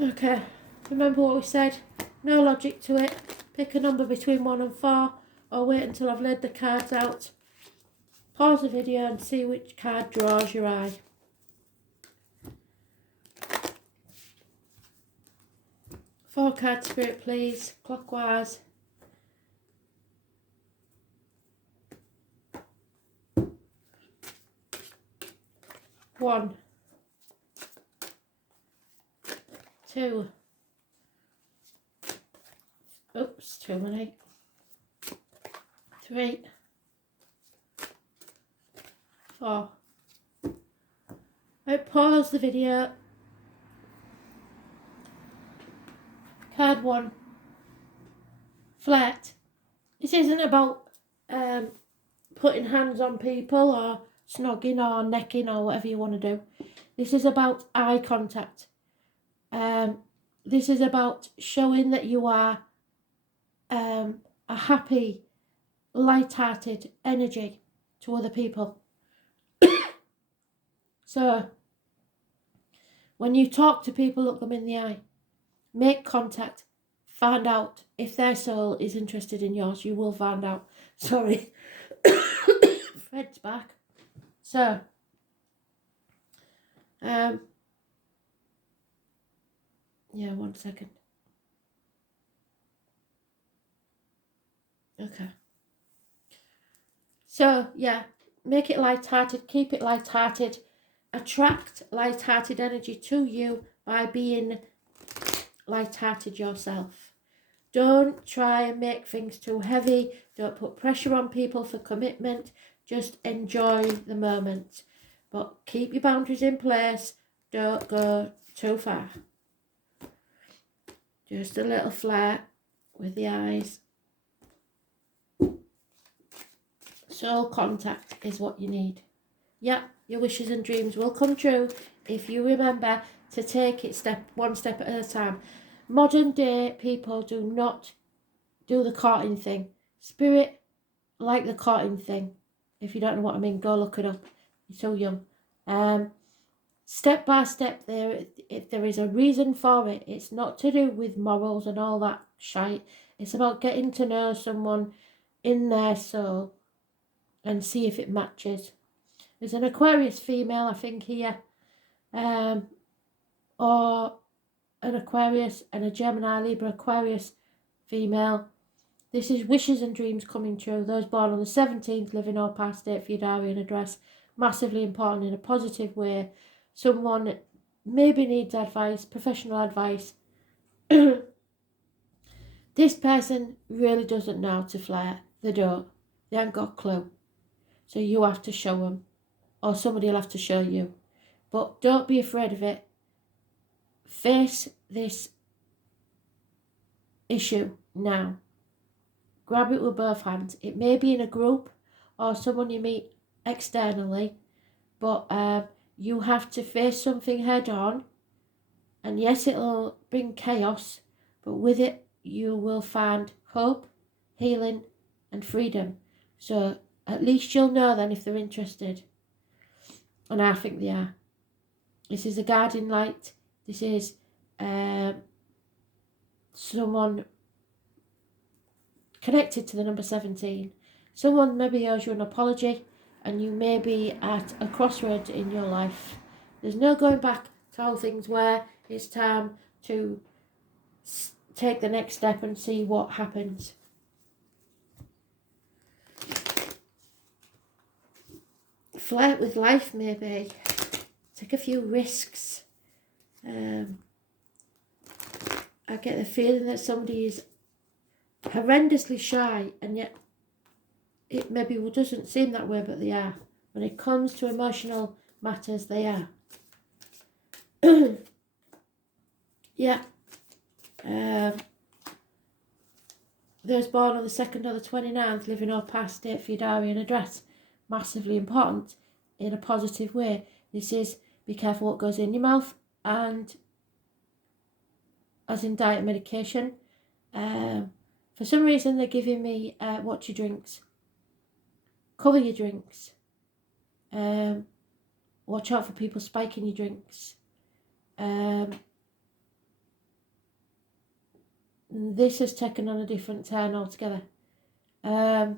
Okay, remember what we said? No logic to it. Pick a number between 1 and 4, or wait until I've laid the cards out. Pause the video and see which card draws your eye. Four card spirit, please, clockwise. One, two. Oops, too many. 3, 4. Right, pause the video. Card 1. Flirt. This isn't about putting hands on people or snogging or necking or whatever you want to do. This is about eye contact. This is about showing that you are a happy, light-hearted energy to other people. So, when you talk to people, look them in the eye. Make contact. Find out if their soul is interested in yours. You will find out. Sorry. Fred's back. So, yeah, 1 second. Okay. So, yeah, make it light-hearted, keep it light-hearted, attract light-hearted energy to you by being light-hearted yourself. Don't try and make things too heavy. Don't put pressure on people for commitment. Just enjoy the moment. But keep your boundaries in place. Don't go too far. Just a little flare with the eyes. Soul contact is what you need. Yeah, your wishes and dreams will come true if you remember to take it one step at a time. Modern day people do not do the courting thing. Spirit like the courting thing. If you don't know what I mean, go look it up. You're so young. Step by step, if there is a reason for it. It's not to do with morals and all that shite. It's about getting to know someone in their soul and see if it matches. There's an Aquarius female, I think, here, or an Aquarius and a Gemini, Libra, Aquarius female. This is wishes and dreams coming true. Those born on the 17th, living or past date for your diary and address. Massively important in a positive way. Someone maybe needs advice, professional advice. This person really doesn't know how to flirt. They don't. They haven't got a clue. So you have to show them. Or somebody will have to show you. But don't be afraid of it. Face this issue now. Grab it with both hands. It may be in a group or someone you meet externally, but you have to face something head on. And yes, it'll bring chaos, but with it, you will find hope, healing, and freedom. So at least you'll know then if they're interested. And I think they are. This is a guiding light. This is someone connected to the number 17. Someone maybe owes you an apology and you may be at a crossroads in your life. There's no going back to how things were. It's time to take the next step and see what happens. Flirt with life, maybe. Take a few risks. I get the feeling that somebody is horrendously shy, and yet it maybe doesn't seem that way, but they are. When it comes to emotional matters, they are. Yeah. Those born on the 2nd or the 29th, living or past date for your diary and address. Massively important in a positive way. This is be careful what goes in your mouth, and as in diet medication. For some reason they're giving me watch your drinks. Cover your drinks. Watch out for people spiking your drinks. this has taken on a different turn altogether. Yeah,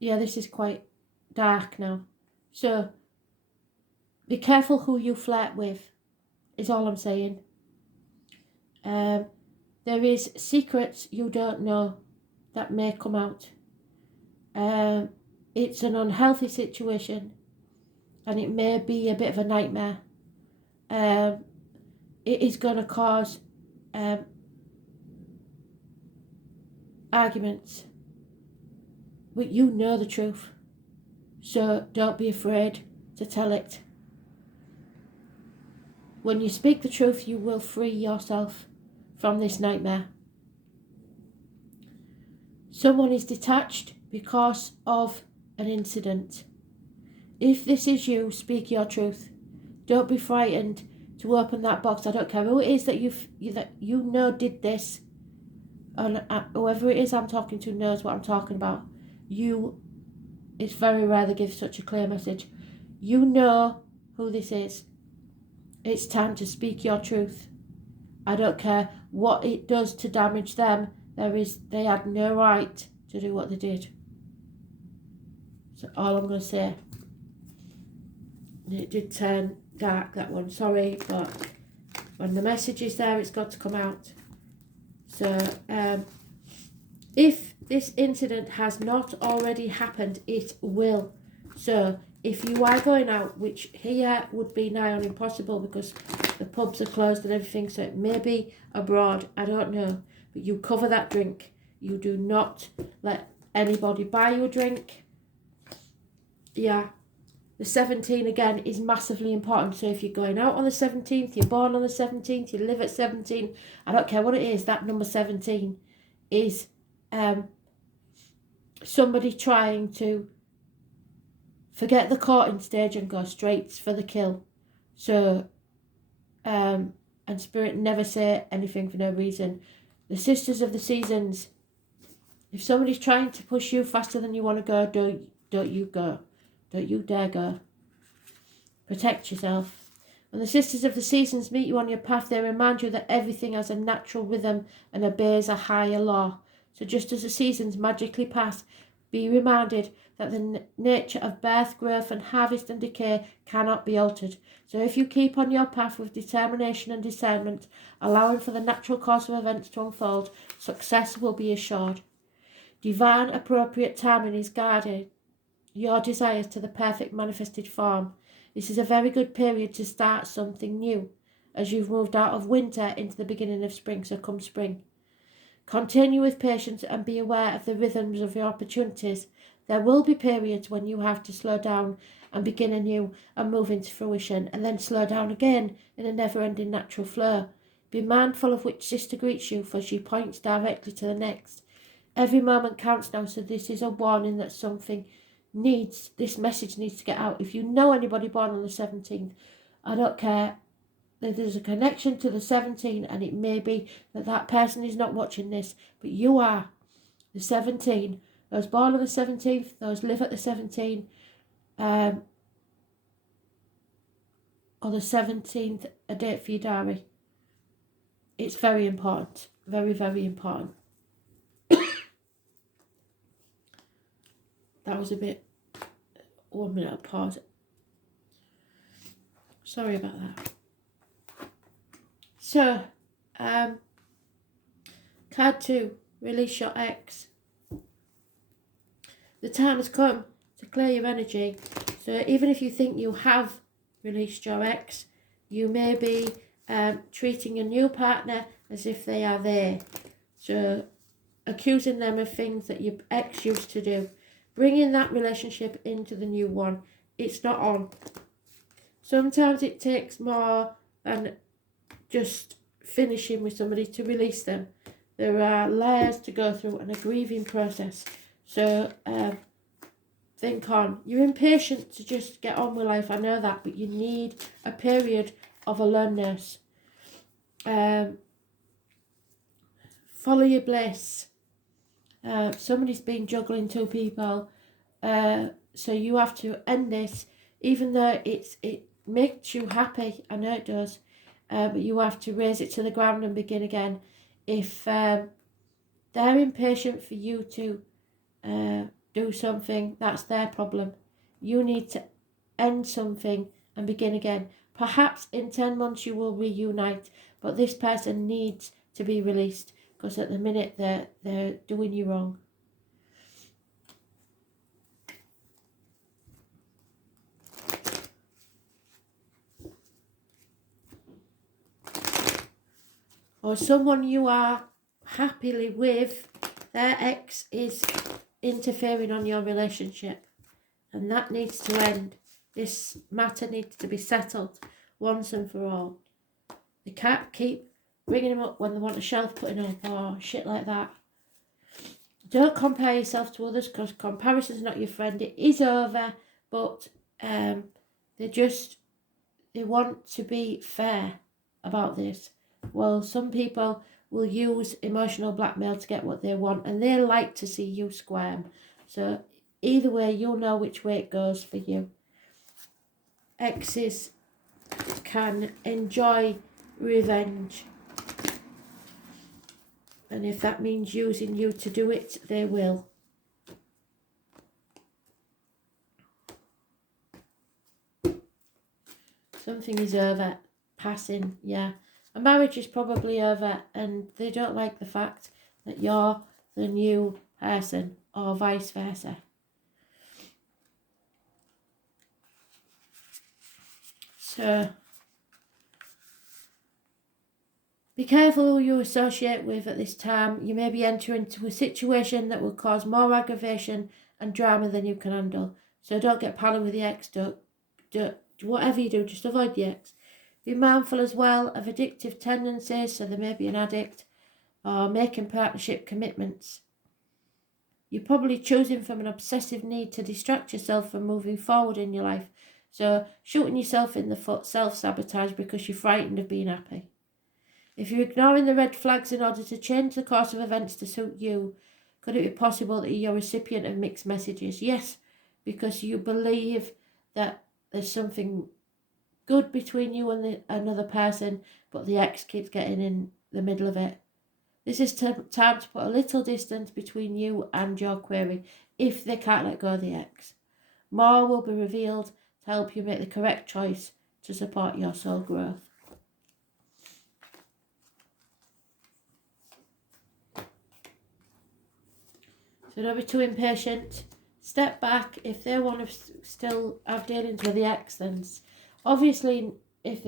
this is quite dark now. So be careful who you flirt with, is all I'm saying. There is secrets you don't know that may come out. It's an unhealthy situation, and it may be a bit of a nightmare. It is going to cause arguments, but you know the truth, so don't be afraid to tell it. When you speak the truth, you will free yourself from this nightmare. Someone is detached because of an incident. If this is you, speak your truth. Don't be frightened to open that box. I don't care who it is that you know did this, and whoever it is I'm talking to knows what I'm talking about. It's very rare they give such a clear message. You know who this is. It's time to speak your truth. I don't care what it does to damage them. They had no right to do what they did. So all I'm going to say. It did turn dark, that one, sorry, but when the message is there, it's got to come out. So if this incident has not already happened, it will. So if you are going out, which here would be nigh on impossible because the pubs are closed and everything, so it may be abroad, I don't know, but you cover that drink. You do not let anybody buy you a drink. Yeah. The 17 again is massively important. So if you're going out on the 17th, you're born on the 17th, you live at 17, I don't care what it is, that number 17 is somebody trying to forget the courting stage and go straight for the kill. So, and Spirit never say anything for no reason. The Sisters of the Seasons, if somebody's trying to push you faster than you want to go, don't you go. Don't you dare go. Protect yourself. When the Sisters of the Seasons meet you on your path, they remind you that everything has a natural rhythm and obeys a higher law. So just as the seasons magically pass, be reminded that the nature of birth, growth and harvest and decay cannot be altered. So if you keep on your path with determination and discernment, allowing for the natural course of events to unfold, success will be assured. Divine appropriate timing is guiding your desires to the perfect manifested form. This is a very good period to start something new, as you've moved out of winter into the beginning of spring, so come spring. Continue with patience and be aware of the rhythms of your opportunities. There will be periods when you have to slow down and begin anew and move into fruition, and then slow down again in a never-ending natural flow. Be mindful of which sister greets you, for she points directly to the next. Every moment counts now, so this is a warning that this message needs to get out. If you know anybody born on the 17th, I don't care, there's a connection to the 17, and it may be that person is not watching this, but you are. The 17, those born on the 17th, those live at the 17, or the 17th, a date for your diary. It's very important, very, very important. That was a bit, 1 minute, I'll pause it. Sorry about that. So, card 2, release your ex. The time has come to clear your energy. So even if you think you have released your ex, you may be treating your new partner as if they are there. So accusing them of things that your ex used to do. Bringing that relationship into the new one. It's not on. Sometimes it takes more than just finishing with somebody to release them. There are layers to go through and a grieving process. So think on. You're impatient to just get on with life, I know that, but you need a period of aloneness. Follow your bliss. Somebody's been juggling 2 people, so you have to end this, even though it makes you happy. I know it does. but you have to raise it to the ground and begin again. If they're impatient for you to do something, that's their problem. You need to end something and begin again. Perhaps in 10 months you will reunite, but this person needs to be released, because at the minute they're doing you wrong. Or someone you are happily with, their ex is interfering on your relationship, and that needs to end. This matter needs to be settled once and for all. They can't keep bringing them up when they want a shelf putting up or shit like that. Don't compare yourself to others, because comparison's not your friend. It is over, but they want to be fair about this. Well, some people will use emotional blackmail to get what they want, and they like to see you squirm. So either way, you'll know which way it goes for you. Exes can enjoy revenge, and if that means using you to do it, they will. Something is over, passing, yeah. A marriage is probably over, and they don't like the fact that you're the new person, or vice versa. So be careful who you associate with at this time. You may be entering into a situation that will cause more aggravation and drama than you can handle. So don't get pally with the ex. Don't whatever you do, just avoid the ex. Be mindful as well of addictive tendencies, so there may be an addict, or making partnership commitments. You're probably choosing from an obsessive need to distract yourself from moving forward in your life. So shooting yourself in the foot, self-sabotage, because you're frightened of being happy. If you're ignoring the red flags in order to change the course of events to suit you, could it be possible that you're a recipient of mixed messages? Yes, because you believe that there's something good between you and another person, but the ex keeps getting in the middle of it. This is time to put a little distance between you and your query, if they can't let go of the ex. More will be revealed to help you make the correct choice to support your soul growth. So don't be too impatient. Step back. If they want to still have dealings with the ex, then obviously if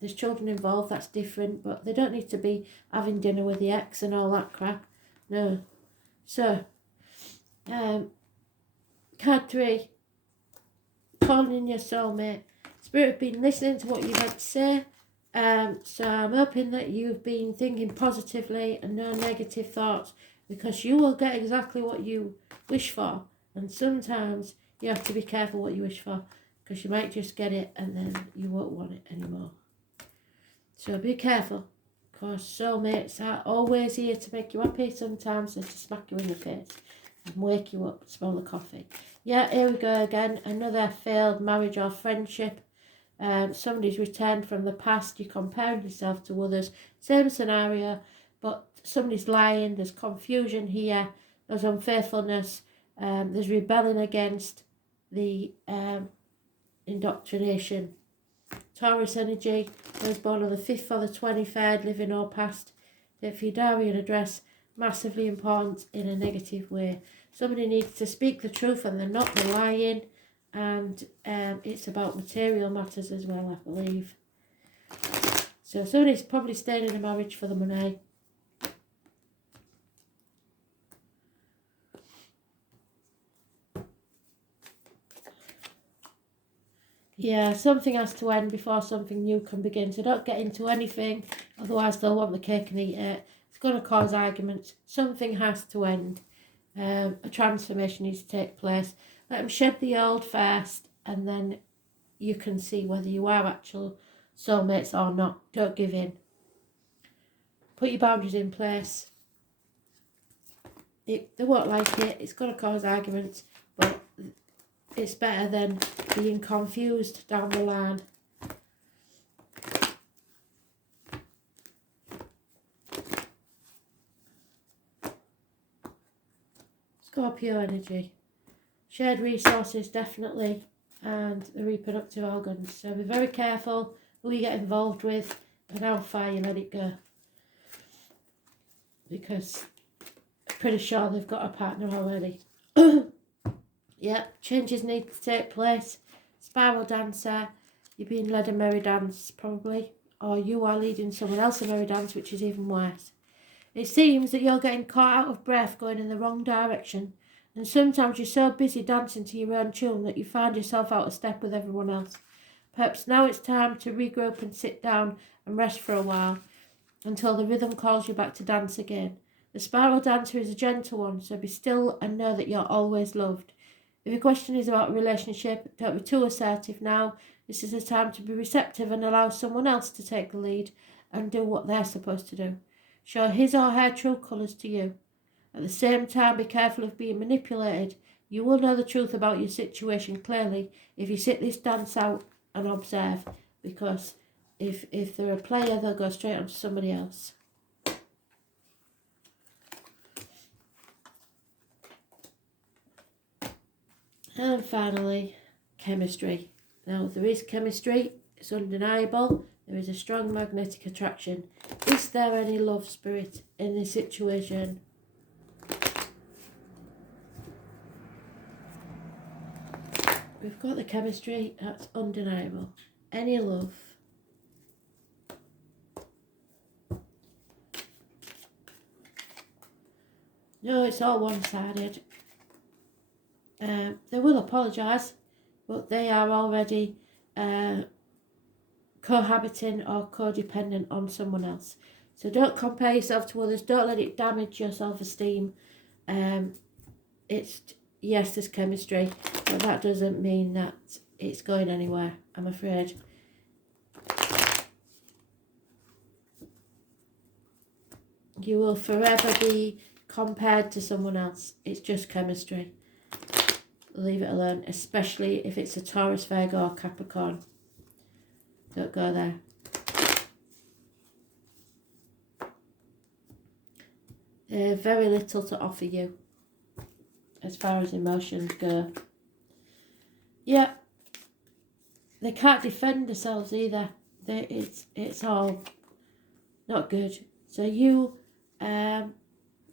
there's children involved, that's different, but they don't need to be having dinner with the ex and all that crap. No. So, card 3, calling in your soulmate. Spirit have been listening to what you've had to say. So I'm hoping that you've been thinking positively and no negative thoughts, because you will get exactly what you wish for. And sometimes you have to be careful what you wish for, because you might just get it and then you won't want it anymore. So be careful, because soulmates are always here to make you happy. Sometimes they're to smack you in the face and wake you up, smell the coffee. Yeah, here we go again. Another failed marriage or friendship. Somebody's returned from the past. You're comparing yourself to others. Same scenario, but somebody's lying. There's confusion here. There's unfaithfulness. There's rebelling against the indoctrination. Taurus energy, was born on the 5th or the 23rd, living or past. The Fudarian address, massively important in a negative way. Somebody needs to speak the truth and they're not lying. And it's about material matters as well, I believe. So somebody's probably staying in a marriage for the money. Yeah, something has to end before something new can begin. So don't get into anything, otherwise they'll want the cake and eat it. It's going to cause arguments. Something has to end. A transformation needs to take place. Let them shed the old first, and then you can see whether you are actual soulmates or not. Don't give in. Put your boundaries in place. They won't like it. It's going to cause arguments, but it's better than being confused down the line. Scorpio energy. Shared resources, definitely, and the reproductive organs. So be very careful who you get involved with and how far you let it go. Because I'm pretty sure they've got a partner already. Yep, changes need to take place. Spiral dancer, you're being led a merry dance, probably. Or you are leading someone else a merry dance, which is even worse. It seems that you're getting caught out of breath going in the wrong direction. And sometimes you're so busy dancing to your own tune that you find yourself out of step with everyone else. Perhaps now it's time to regroup and sit down and rest for a while until the rhythm calls you back to dance again. The spiral dancer is a gentle one, so be still and know that you're always loved. If your question is about a relationship, don't be too assertive now. This is the time to be receptive and allow someone else to take the lead and do what they're supposed to do. Show his or her true colours to you. At the same time, be careful of being manipulated. You will know the truth about your situation clearly if you sit this dance out and observe, because if they're a player, they'll go straight on to somebody else. And finally, chemistry. Now, there is chemistry. It's undeniable. There is a strong magnetic attraction. Is there any love, Spirit, in this situation? We've got the chemistry. That's undeniable. Any love? No, it's all one-sided. They will apologise, but they are already cohabiting or codependent on someone else. So don't compare yourself to others. Don't let it damage your self-esteem. It's, yes, there's chemistry, but that doesn't mean that it's going anywhere, I'm afraid. You will forever be compared to someone else. It's just chemistry. Leave it alone, especially if it's a Taurus, Virgo or Capricorn. Don't go there. Very little to offer you as far as emotions go. Yeah, they can't defend themselves either. It's all not good. So you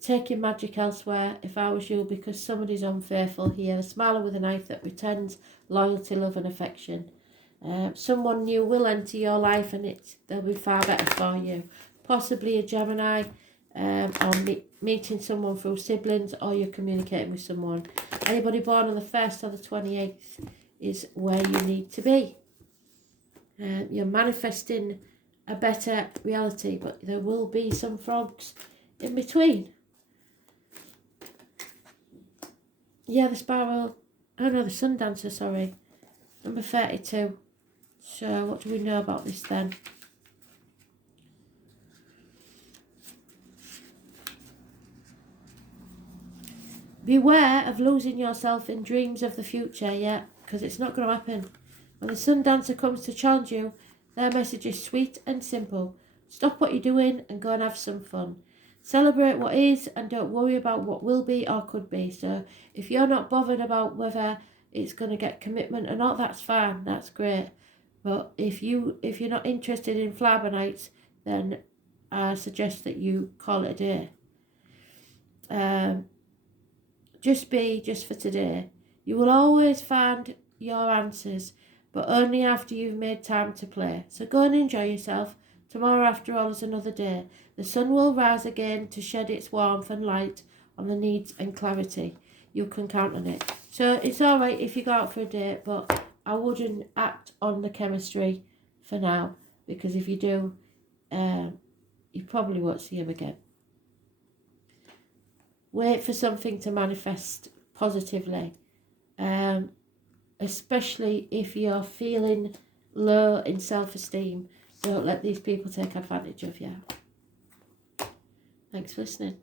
take your magic elsewhere if I was you, because somebody's unfaithful here. A smiler with a knife that pretends loyalty, love and affection. Someone new will enter your life and they'll be far better for you. Possibly a Gemini, or meeting someone through siblings, or you're communicating with someone. Anybody born on the 1st or the 28th is where you need to be. You're manifesting a better reality, but there will be some frogs in between. Yeah, the spiral. Oh no, the sun dancer, sorry. Number 32. So what do we know about this then? Beware of losing yourself in dreams of the future, yeah, because it's not going to happen. When the sun dancer comes to challenge you, their message is sweet and simple. Stop what you're doing and go and have some fun. Celebrate what is and don't worry about what will be or could be. So if you're not bothered about whether it's going to get commitment or not, that's fine, that's great. But if you're not interested in flower nights, then I suggest that you call it a day. Just be just for today. You will always find your answers, but only after you've made time to play. So go and enjoy yourself. Tomorrow, after all, is another day. The sun will rise again to shed its warmth and light on the needs and clarity. You can count on it. So it's all right if you go out for a date, but I wouldn't act on the chemistry for now, because if you do, you probably won't see him again. Wait for something to manifest positively, especially if you're feeling low in self-esteem. Don't let these people take advantage of you. Thanks for listening.